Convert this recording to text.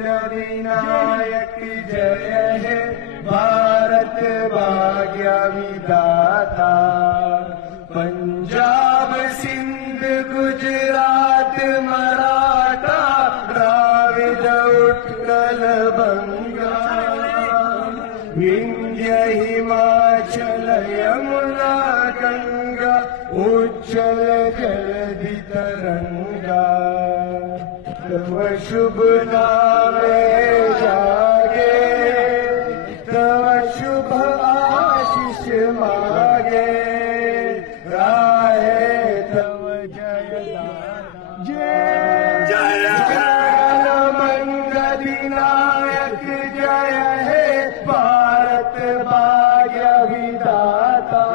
विनायक जय हे भारत भाग्य विधाता। पंजाब सिंध गुजरात मराठा द्राविड उत्कल बंगा। विंध्य हिमाचल यमुना गंगा उज्जल जलधि तरंगा। तव शुभ नामे जागे तव शुभ आशीष मागे। राहे तव जय जय जय मंगल विनायक जय हे भारत भाग्य विधाता।